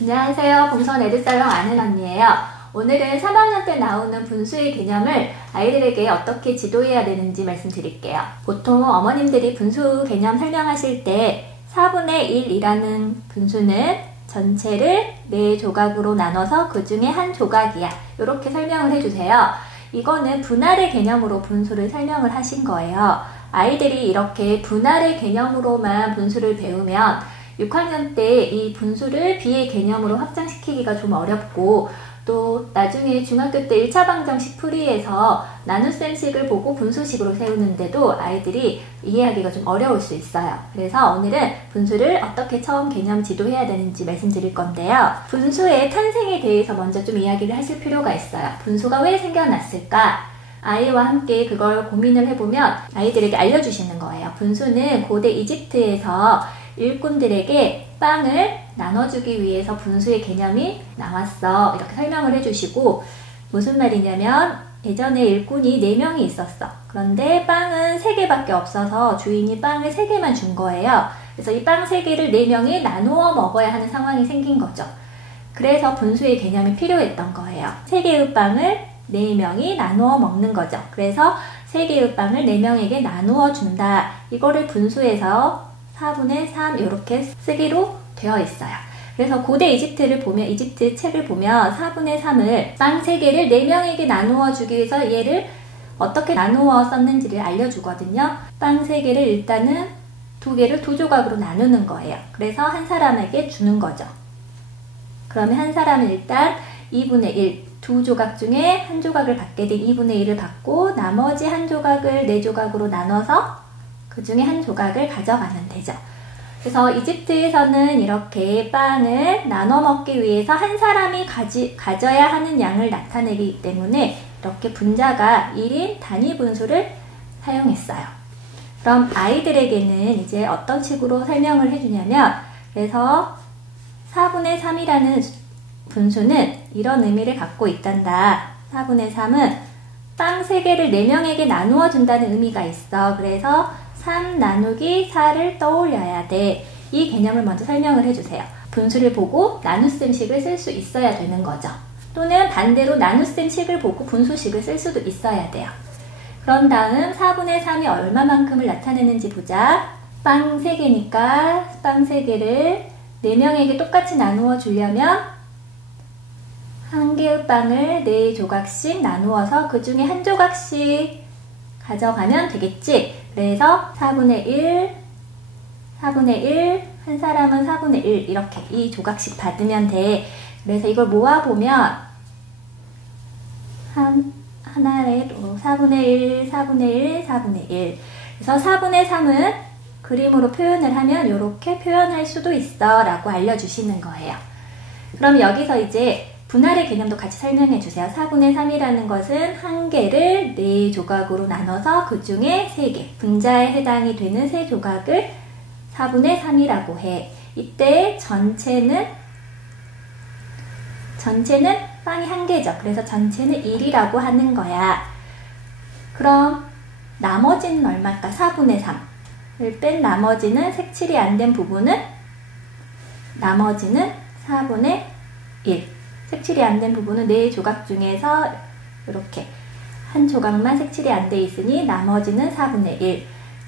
안녕하세요. 봉선 에드살롱 아는 언니예요. 오늘은 3학년 때 나오는 분수의 개념을 아이들에게 어떻게 지도해야 되는지 말씀드릴게요. 보통 어머님들이 분수 개념 설명하실 때 4분의 1이라는 분수는 전체를 4조각으로 나눠서 그 중에 한 조각이야. 이렇게 설명을 해주세요. 이거는 분할의 개념으로 분수를 설명을 하신 거예요. 아이들이 이렇게 분할의 개념으로만 분수를 배우면 6학년 때 이 분수를 비의 개념으로 확장시키기가 좀 어렵고, 또 나중에 중학교 때 1차 방정식 풀이에서 나눗셈식을 보고 분수식으로 세우는데도 아이들이 이해하기가 좀 어려울 수 있어요. 그래서 오늘은 분수를 어떻게 처음 개념 지도해야 되는지 말씀드릴 건데요. 분수의 탄생에 대해서 먼저 좀 이야기를 하실 필요가 있어요. 분수가 왜 생겨났을까? 아이와 함께 그걸 고민을 해보면 아이들에게 알려주시는 거예요. 분수는 고대 이집트에서 일꾼들에게 빵을 나눠주기 위해서 분수의 개념이 나왔어. 이렇게 설명을 해주시고, 무슨 말이냐면 예전에 일꾼이 4명이 있었어. 그런데 빵은 3개밖에 없어서 주인이 빵을 3개만 준 거예요. 그래서 이 빵 3개를 4명이 나누어 먹어야 하는 상황이 생긴 거죠. 그래서 분수의 개념이 필요했던 거예요. 3개의 빵을 4명이 나누어 먹는 거죠. 그래서 3개의 빵을 4명에게 나누어 준다. 이거를 분수에서 4분의 3 이렇게 쓰기로 되어 있어요. 그래서 고대 이집트를 보면, 이집트 책을 보면 4분의 3을 빵 3개를 4명에게 나누어 주기 위해서 얘를 어떻게 나누어 썼는지를 알려주거든요. 빵 3개를 일단은 2개를 2조각으로 나누는 거예요. 그래서 한 사람에게 주는 거죠. 그러면 한 사람은 일단 2분의 1, 2조각 중에 한 조각을 받게 된 2분의 1을 받고, 나머지 한 조각을 4조각으로 나눠서 그 중에 한 조각을 가져가면 되죠. 그래서 이집트에서는 이렇게 빵을 나눠 먹기 위해서 한 사람이 가져야 하는 양을 나타내기 때문에 이렇게 분자가 1인 단위 분수를 사용했어요. 그럼 아이들에게는 이제 어떤 식으로 설명을 해주냐면, 그래서 4분의 3이라는 분수는 이런 의미를 갖고 있단다. 4분의 3은 빵 3개를 4명에게 나누어 준다는 의미가 있어. 그래서 3 나누기 4를 떠올려야 돼. 이 개념을 먼저 설명을 해주세요. 분수를 보고 나눗셈식을 쓸 수 있어야 되는 거죠. 또는 반대로 나눗셈식을 보고 분수식을 쓸 수도 있어야 돼요. 그런 다음 4분의 3이 얼마만큼을 나타내는지 보자. 빵 3개니까 빵 3개를 4명에게 똑같이 나누어 주려면 한 개의 빵을 4조각씩 나누어서 그 중에 한 조각씩 가져가면 되겠지. 그래서 4분의 1, 4분의 1, 한 사람은 4분의 1 이렇게 이 조각씩 받으면 돼. 그래서 이걸 모아보면 하나에 4분의 1, 4분의 1, 4분의 1. 그래서 4분의 3은 그림으로 표현을 하면 이렇게 표현할 수도 있어 라고 알려주시는 거예요. 그럼 여기서 이제 분할의 개념도 같이 설명해 주세요. 4분의 3이라는 것은 한 개를 4조각으로 나눠서 그 중에 3개, 분자에 해당이 되는 3조각을 4분의 3이라고 해. 이때 전체는 빵이 한 개죠. 그래서 전체는 1이라고 하는 거야. 그럼 나머지는 얼마일까? 4분의 3을 뺀 나머지는 색칠이 안 된 부분은 나머지는 4분의 1. 색칠이 안 된 부분은 4조각 중에서 이렇게 한 조각만 색칠이 안 돼 있으니 나머지는 4분의 1.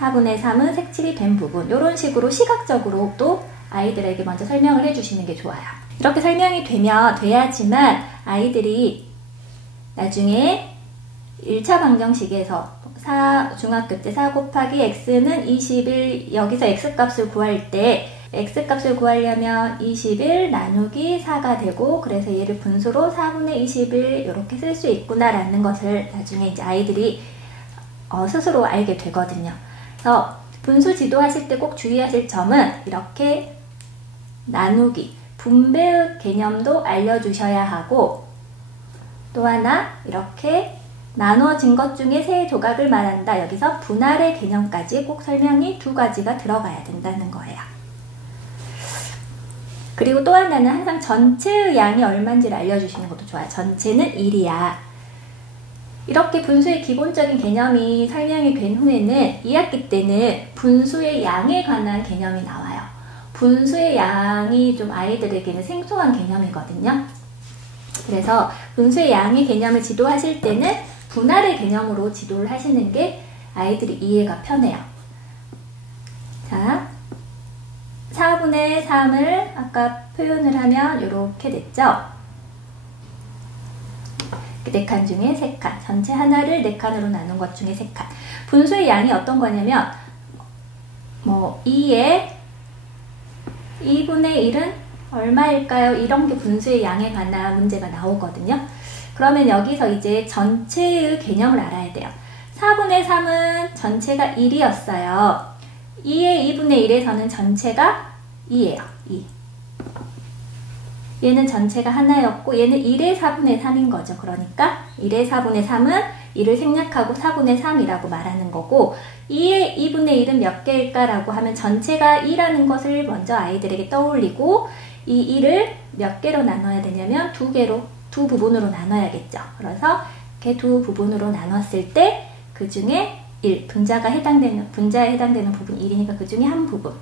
4분의 3은 색칠이 된 부분. 이런 식으로 시각적으로 또 아이들에게 먼저 설명을 해주시는 게 좋아요. 이렇게 설명이 돼야지만 아이들이 나중에 1차 방정식에서 중학교 때 4 곱하기 x는 21, 여기서 x값을 구할 때 x값을 구하려면 21 나누기 4가 되고, 그래서 얘를 분수로 4분의 21 이렇게 쓸 수 있구나 라는 것을 나중에 이제 아이들이 스스로 알게 되거든요. 그래서 분수 지도하실 때 꼭 주의하실 점은 이렇게 나누기, 분배의 개념도 알려주셔야 하고, 또 하나 이렇게 나누어진 것 중에 3조각을 말한다. 여기서 분할의 개념까지 꼭 설명이 2가지가 들어가야 된다는 거예요. 그리고 또 하나는 항상 전체의 양이 얼마인지를 알려주시는 것도 좋아요. 전체는 1이야. 이렇게 분수의 기본적인 개념이 설명이 된 후에는 2학기 때는 분수의 양에 관한 개념이 나와요. 분수의 양이 좀 아이들에게는 생소한 개념이거든요. 그래서 분수의 양의 개념을 지도하실 때는 분할의 개념으로 지도를 하시는 게 아이들이 이해가 편해요. 자, 4분의 3을 아까 표현을 하면 이렇게 됐죠? 4칸 중에 3칸, 전체 하나를 4칸으로 나눈 것 중에 3칸. 분수의 양이 어떤 거냐면 2의 2분의 1은 얼마일까요? 이런 게 분수의 양에 관한 문제가 나오거든요. 그러면 여기서 이제 전체의 개념을 알아야 돼요. 4분의 3은 전체가 1이었어요. 2의 2분의 1에서는 전체가 2예요. 2. 얘는 전체가 하나였고 얘는 1의 4분의 3인 거죠. 그러니까 1의 4분의 3은 1을 생략하고 4분의 3이라고 말하는 거고 2의 2분의 1은 몇 개일까? 라고 하면 전체가 2라는 것을 먼저 아이들에게 떠올리고 이 2를 몇 개로 나눠야 되냐면 2개로, 두 부분으로 나눠야겠죠. 그래서 이렇게 두 부분으로 나눴을 때 그 중에 1, 분자에 해당되는 부분 1이니까 그 중에 한 부분.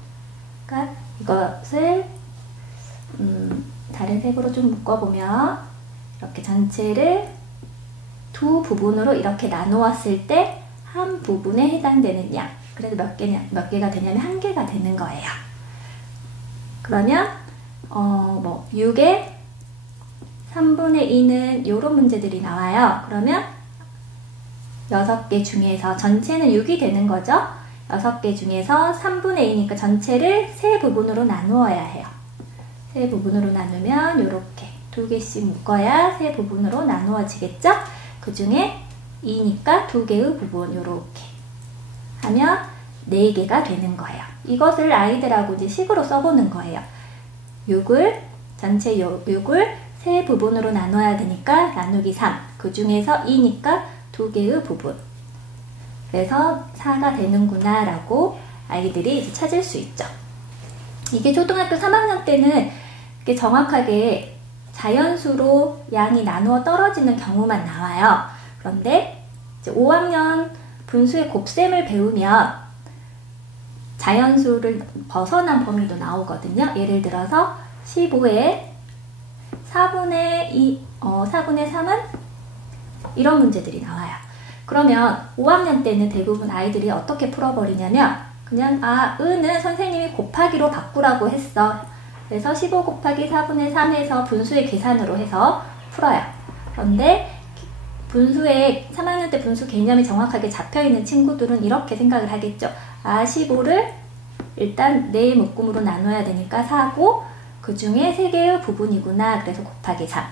그러니까 이것을 다른 색으로 좀 묶어보면 이렇게 전체를 두 부분으로 이렇게 나누었을 때 한 부분에 해당되는 양. 그래서 몇 개가 되냐면 한 개가 되는 거예요. 그러면 6의 3분의 2는 이런 문제들이 나와요. 그러면 6개 중에서 전체는 6이 되는 거죠. 6개 중에서 3분의 2니까 전체를 세 부분으로 나누어야 해요. 세 부분으로 나누면 이렇게 2개씩 묶어야 세 부분으로 나누어지겠죠? 그 중에 2니까 2개의 부분 이렇게 하면 4개가 되는 거예요. 이것을 아이들하고 이제 식으로 써보는 거예요. 전체 6을 세 부분으로 나눠야 되니까 나누기 3. 그 중에서 2니까 2개의 부분. 그래서 4가 되는구나 라고 아이들이 이제 찾을 수 있죠. 이게 초등학교 3학년 때는 이게 정확하게 자연수로 양이 나누어 떨어지는 경우만 나와요. 그런데 이제 5학년 분수의 곱셈을 배우면 자연수를 벗어난 범위도 나오거든요. 예를 들어서 15에 4분의 3은 이런 문제들이 나와요. 그러면 5학년 때는 대부분 아이들이 어떻게 풀어버리냐면 그냥 은은 선생님이 곱하기로 바꾸라고 했어. 그래서 15 곱하기 4분의 3에서 분수의 계산으로 해서 풀어요. 그런데 3학년 때 분수 개념이 정확하게 잡혀있는 친구들은 이렇게 생각을 하겠죠. 15를 일단 4 묶음으로 나눠야 되니까 4고 그 중에 3개의 부분이구나. 그래서 곱하기 3.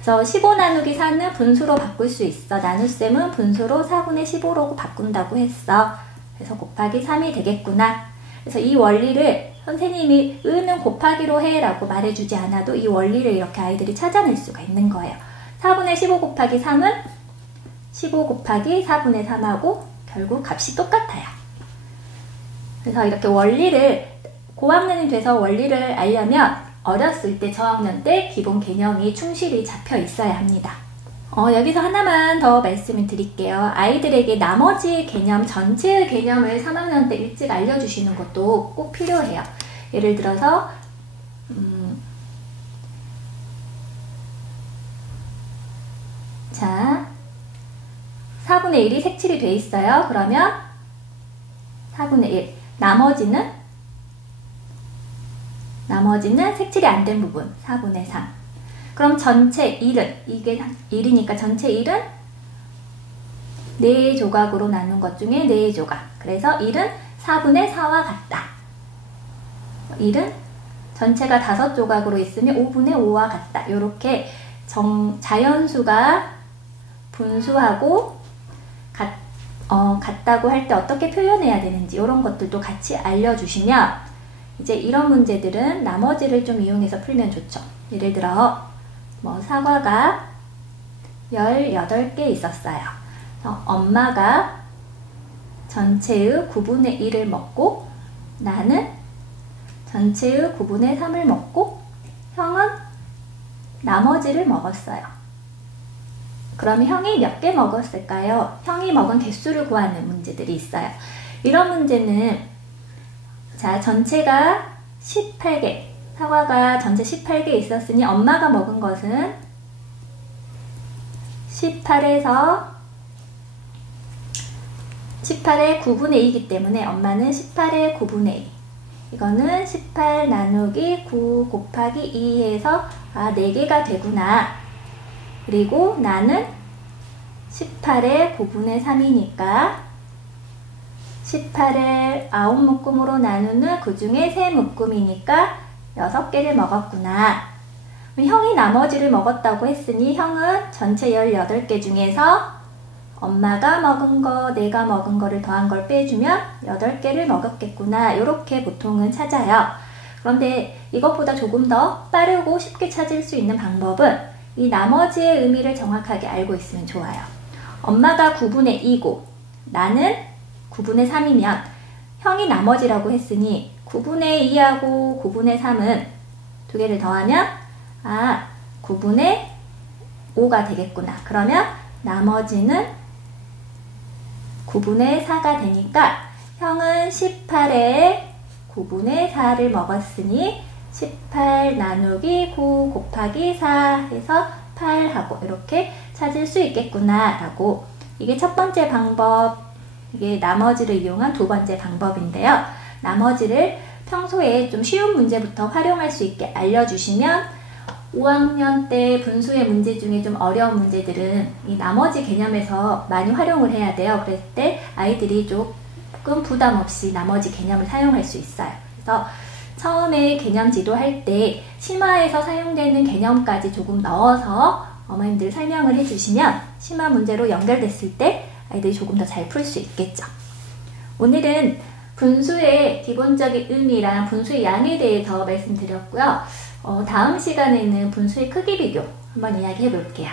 그래서 15 나누기 4는 분수로 바꿀 수 있어. 나눗셈은 분수로 4분의 15로 바꾼다고 했어. 그래서 곱하기 3이 되겠구나. 그래서 이 원리를 선생님이 은은 곱하기로 해 라고 말해주지 않아도 이 원리를 이렇게 아이들이 찾아낼 수가 있는 거예요. 4분의 15 곱하기 3은 15 곱하기 4분의 3하고 결국 값이 똑같아요. 그래서 이렇게 원리를 고학년이 돼서 원리를 알려면 어렸을 때 저학년 때 기본 개념이 충실히 잡혀 있어야 합니다. 여기서 하나만 더 말씀을 드릴게요. 아이들에게 나머지 개념, 전체의 개념을 3학년 때 일찍 알려주시는 것도 꼭 필요해요. 예를 들어서 자, 4분의 1이 색칠이 돼 있어요. 그러면 4분의 1, 나머지는 색칠이 안 된 부분 4분의 3. 그럼 전체 1은, 이게 1이니까 전체 1은 4조각으로 나눈 것 중에 4조각. 그래서 1은 4분의 4와 같다. 1은 전체가 5조각으로 있으면 5분의 5와 같다. 이렇게 자연수가 분수하고 같다고 할 때 어떻게 표현해야 되는지 이런 것들도 같이 알려주시면 이제 이런 문제들은 나머지를 좀 이용해서 풀면 좋죠. 예를 들어 사과가 18개 있었어요. 엄마가 전체의 9분의 1을 먹고 나는 전체의 9분의 3을 먹고 형은 나머지를 먹었어요. 그러면 형이 몇 개 먹었을까요? 형이 먹은 개수를 구하는 문제들이 있어요. 이런 문제는 자, 전체가 18개, 사과가 전체 18개 있었으니 엄마가 먹은 것은 18에서 18의 9분의 2이기 때문에 엄마는 18의 9분의 2. 이거는 18 나누기 9 곱하기 2에서 4개가 되구나. 그리고 나는 18의 9분의 3이니까 18을 9묶음으로 나누는 그 중에 3묶음이니까 6개를 먹었구나. 형이 나머지를 먹었다고 했으니 형은 전체 18개 중에서 엄마가 먹은 거, 내가 먹은 거를 더한 걸 빼주면 8개를 먹었겠구나. 이렇게 보통은 찾아요. 그런데 이것보다 조금 더 빠르고 쉽게 찾을 수 있는 방법은 이 나머지의 의미를 정확하게 알고 있으면 좋아요. 엄마가 9분의 2고 나는 9분의 3이면 형이 나머지라고 했으니 9분의 2하고 9분의 3은 두 개를 더하면 9분의 5가 되겠구나. 그러면 나머지는 9분의 4가 되니까 형은 18에 9분의 4를 먹었으니 18 나누기 9 곱하기 4 해서 8하고 이렇게 찾을 수 있겠구나 라고. 이게 첫 번째 방법, 이게 나머지를 이용한 두 번째 방법인데요. 나머지를 평소에 좀 쉬운 문제부터 활용할 수 있게 알려주시면 5학년 때 분수의 문제 중에 좀 어려운 문제들은 이 나머지 개념에서 많이 활용을 해야 돼요. 그랬을 때 아이들이 조금 부담 없이 나머지 개념을 사용할 수 있어요. 그래서 처음에 개념 지도할 때 심화에서 사용되는 개념까지 조금 넣어서 어머님들 설명을 해주시면 심화 문제로 연결됐을 때 아이들이 조금 더 잘 풀 수 있겠죠. 오늘은 분수의 기본적인 의미랑 분수의 양에 대해서 말씀드렸고요. 다음 시간에는 분수의 크기 비교 한번 이야기해 볼게요.